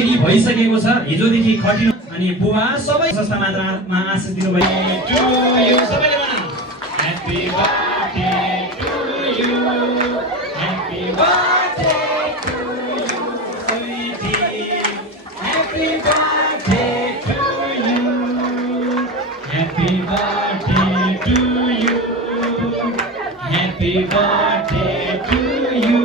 ready भइसकेको छ हिजोदेखि खटिनु अनि बुवा सबै सस्ता मात्रामा आशिष दिनुभयो टु यु सबैले भनौँ happy birthday to you happy birthday to you sweetie happy birthday to you happy birthday to you happy birthday to you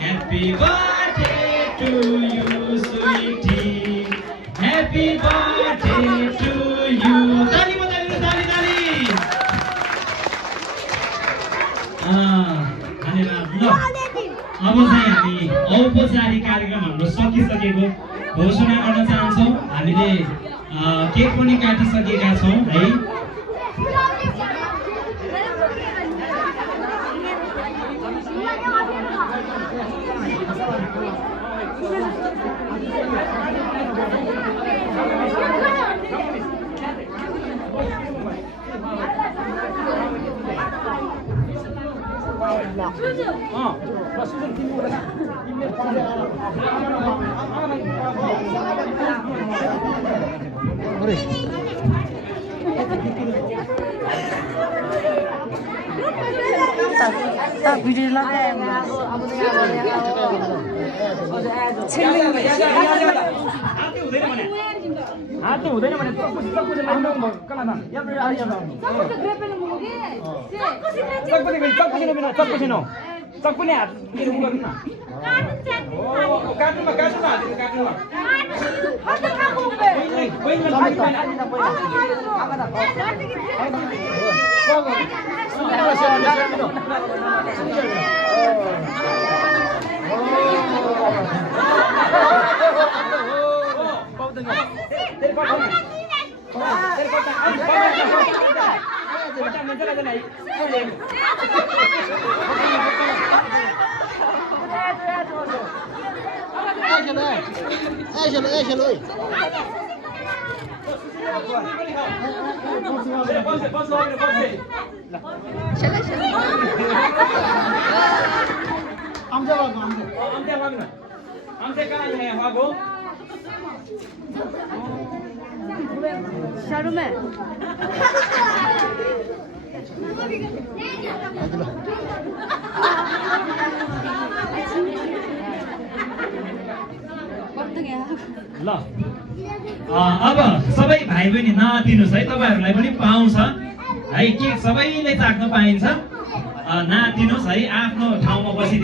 happy birthday to you sweetie happy birthday to you ताली बजाइदिनु ताली ताली धन्यवाद ल अब चाहिँ हामी औपचारिक कार्यक्रम हाम्रो सकिसकेको घोषणा गर्न चाहन्छौँ हामीले केक पनि काटिसकेका छौँ है भिडियो लगाएँ हात हुँदैन भने चक्कुले हात ल अब सबै भाइ बहिनी नआतिनुस् है तपाईहरूलाई पनि पाउँछ है केक सबैले चाख्न पाइन्छ नआतिनुस् है आफ्नो ठाउँमा बसी